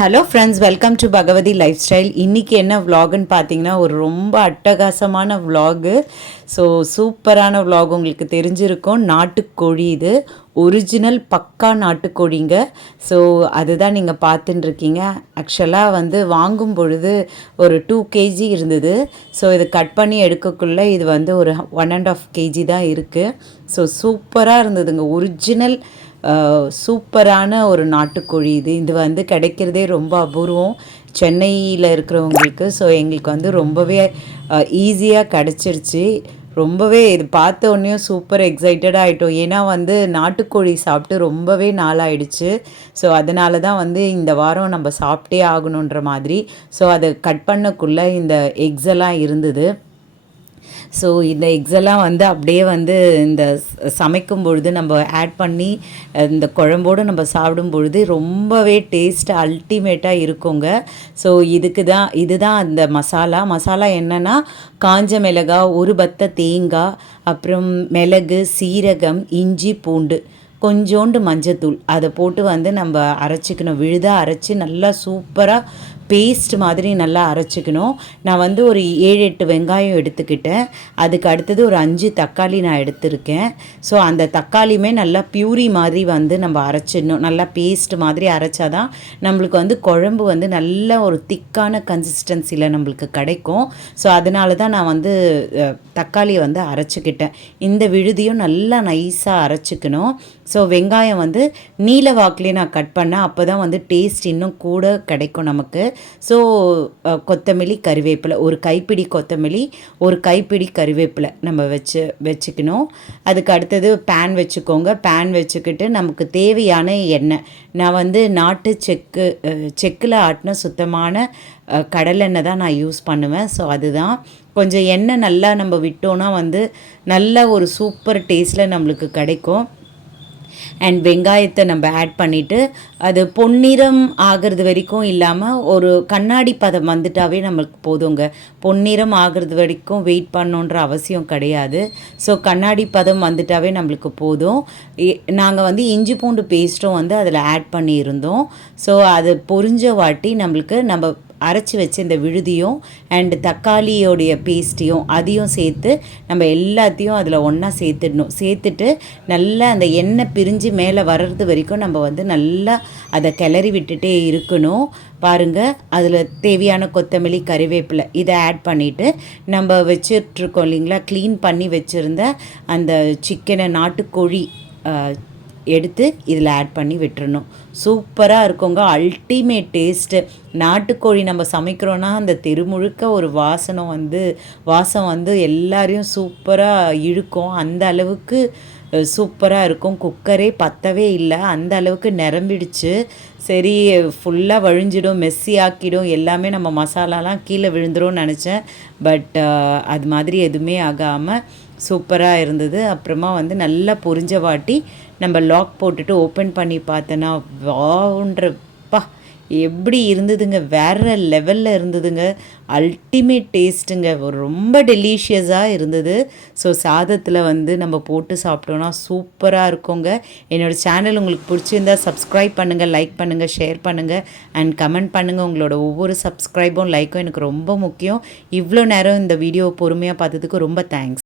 Hello friends, welcome to Bhagavathi lifestyle. இன்றைக்கி என்ன விலாகுன்னு பார்த்தீங்கன்னா, ஒரு ரொம்ப அட்டகாசமான விலாகு. ஸோ சூப்பரான விலாக் உங்களுக்கு தெரிஞ்சிருக்கும். நாட்டுக்கோழி, இது ஒரிஜினல் பக்கா நாட்டுக்கோழிங்க. ஸோ அதுதான் நீங்கள் பார்த்துட்டுருக்கீங்க. ஆக்சுவலாக வந்து வாங்கும் பொழுது ஒரு 2 kg இருந்தது. ஸோ இது கட் பண்ணி எடுக்கக்குள்ளே இது வந்து ஒரு 1.5 kg தான் இருக்குது. ஸோ சூப்பராக இருந்ததுங்க. ஒரிஜினல் சூப்பரான ஒரு நாட்டுக்கோழி. இது வந்து கிடைக்கிறதே ரொம்ப அபூர்வம் சென்னையில் இருக்கிறவங்களுக்கு. ஸோ எங்களுக்கு வந்து ரொம்பவே ஈஸியாக கிடச்சிருச்சு. ரொம்பவே இது பார்த்த உடனே சூப்பர் எக்ஸைட்டடாக ஆகிட்டோம். ஏன்னா வந்து நாட்டுக்கோழி சாப்பிட்டு ரொம்பவே நாளாயிடுச்சு. ஸோ அதனால தான் வந்து இந்த வாரம் நம்ம சாப்பிட்டே ஆகணுன்ற மாதிரி. ஸோ அதை கட் பண்ணக்குள்ளே இந்த எக்ஸ் எல்லாம் இருந்தது. ஸோ இந்த எக்ஸ் எல்லாம் வந்து அப்படியே வந்து இந்த சமைக்கும் பொழுது நம்ம ஆட் பண்ணி இந்த குழம்போடு நம்ம சாப்பிடும் பொழுது ரொம்பவே டேஸ்ட் அல்டிமேட்டாக இருக்குங்க. ஸோ இதுதான் அந்த மசாலா என்னென்னா, காஞ்ச மிளகாய், ஒரு பத்த தேங்காய், அப்புறம் மிளகு, சீரகம், இஞ்சி, பூண்டு, கொஞ்சோண்டு மஞ்சத்தூள், அதை போட்டு வந்து நம்ம அரைச்சிக்கணும். விழுதாக அரைச்சி நல்லா சூப்பராக பேஸ்ட் மாதிரி நல்லா அரைச்சிக்கணும். நான் வந்து ஒரு 7-8 வெங்காயம் எடுத்துக்கிட்டேன். அதுக்கு அடுத்தது ஒரு 5 தக்காளி நான் எடுத்திருக்கேன். ஸோ அந்த தக்காளியுமே நல்லா பியூரி மாதிரி வந்து நம்ம அரைச்சிடணும். நல்லா பேஸ்ட் மாதிரி அரைச்சாதான் நம்மளுக்கு வந்து குழம்பு வந்து நல்ல ஒரு திக்கான கன்சிஸ்டன்சியில் நம்மளுக்கு கிடைக்கும். ஸோ அதனால தான் நான் வந்து தக்காளியை வந்து அரைச்சிக்கிட்டேன். இந்த விழுதியும் நல்லா நைஸாக அரைச்சிக்கணும். ஸோ வெங்காயம் வந்து நீல வாக்கிலே நான் கட் பண்ணேன். அப்போ தான் வந்து டேஸ்ட் இன்னும் கூட கிடைக்கும் நமக்கு. ஸோ கொத்தமல்லி, கறிவேப்பிலை, ஒரு கைப்பிடி கொத்தமல்லி, ஒரு கைப்பிடி கறிவேப்பிலை நம்ம வச்சுக்கணும். அதுக்கு அடுத்தது பேன் வச்சுக்கோங்க. பேன் வச்சுக்கிட்டு நமக்கு தேவையான எண்ணெய், நான் வந்து நாட்டு செக்கில் ஆட்டின சுத்தமான கடலெண்ணெய் தான் நான் யூஸ் பண்ணுவேன். ஸோ அதுதான் கொஞ்சம் எண்ணெய் நல்லா நம்ம விட்டோன்னா வந்து நல்ல ஒரு சூப்பர் டேஸ்ட்டில் நம்மளுக்கு கிடைக்கும். அண்ட் வெங்காயத்தை நம்ம ஆட் பண்ணிவிட்டு அது பொன்னிறம் ஆகிறது வரைக்கும் இல்லாமல் ஒரு கண்ணாடி பதம் வந்துட்டாவே நம்மளுக்கு போதுங்க. பொன்னிறம் ஆகிறது வரைக்கும் வெயிட் பண்ணணுன்ற அவசியம் கிடையாது. ஸோ கண்ணாடி பதம் வந்துட்டாவே நம்மளுக்கு போதும். நாங்கள் வந்து இஞ்சி பூண்டு பேஸ்ட்டும் வந்து அதில் ஆட் பண்ணியிருந்தோம். ஸோ அது பொரிஞ்ச வாட்டி நம்மளுக்கு நம்ம அரைச்சி வச்சு இந்த விழுதியும் அண்டு தக்காளியோடைய பேஸ்ட்டையும் அதையும் சேர்த்து நம்ம எல்லாத்தையும் அதில் ஒன்றா சேர்த்துடணும். சேர்த்துட்டு நல்லா அந்த எண்ணெய் பிரிஞ்சு மேலே வர்றது வரைக்கும் நம்ம வந்து நல்லா அதை கிளறி விட்டுட்டே இருக்கணும். பாருங்கள், அதில் தேவையான கொத்தமல்லி, கறிவேப்பிலை இதை ஆட் பண்ணிவிட்டு நம்ம வச்சிட்ருக்கோம் இல்லைங்களா, க்ளீன் பண்ணி வச்சுருந்த அந்த சிக்கனை, நாட்டுக்கோழி எடுத்து இதில் ஆட் பண்ணி விட்டுறணும். சூப்பராக இருக்குங்க. Ultimate taste. நாட்டுக்கோழி நம்ம சமைக்கிறோன்னா அந்த தெருமுழுக்க ஒரு வாசம் வந்து எல்லாரையும் சூப்பராக இழுக்கும். அந்த அளவுக்கு சூப்பராக இருக்கும். குக்கரே பத்தவே இல்லை, அந்த அளவுக்கு நிரம்பிடுச்சு. சரி, ஃபுல்லாக வழிஞ்சிடும், மெஸ்ஸி ஆக்கிடும், எல்லாமே நம்ம மசாலாலாம் கீழே விழுந்துரும்னு நினச்சேன். பட் அது மாதிரி எதுவுமே ஆகாமல் சூப்பராக இருந்தது. அப்புறமா வந்து நல்லா பொரிஞ்ச வாட்டி நம்ம லாக் போட்டுட்டு ஓப்பன் பண்ணி பார்த்தோன்னா வாவுன்றப்பா எப்படி இருந்ததுங்க, வேறு லெவலில் இருந்ததுங்க. அல்டிமேட் டேஸ்ட்டுங்க. ரொம்ப டெலிஷியஸாக இருந்தது. ஸோ சாதத்தில் வந்து நம்ம போட்டு சாப்பிட்டோன்னா சூப்பராக இருக்குங்க. என்னோடய சேனல் உங்களுக்கு பிடிச்சிருந்தா சப்ஸ்கிரைப் பண்ணுங்கள், லைக் பண்ணுங்கள், ஷேர் பண்ணுங்கள் அண்ட் கமெண்ட் பண்ணுங்கள். உங்களோட ஒவ்வொரு சப்ஸ்கிரைபும் லைக்கும் எனக்கு ரொம்ப முக்கியம். இவ்வளோ நேரம் இந்த வீடியோ பொறுமையாக பார்த்ததுக்கு ரொம்ப தேங்க்ஸ்.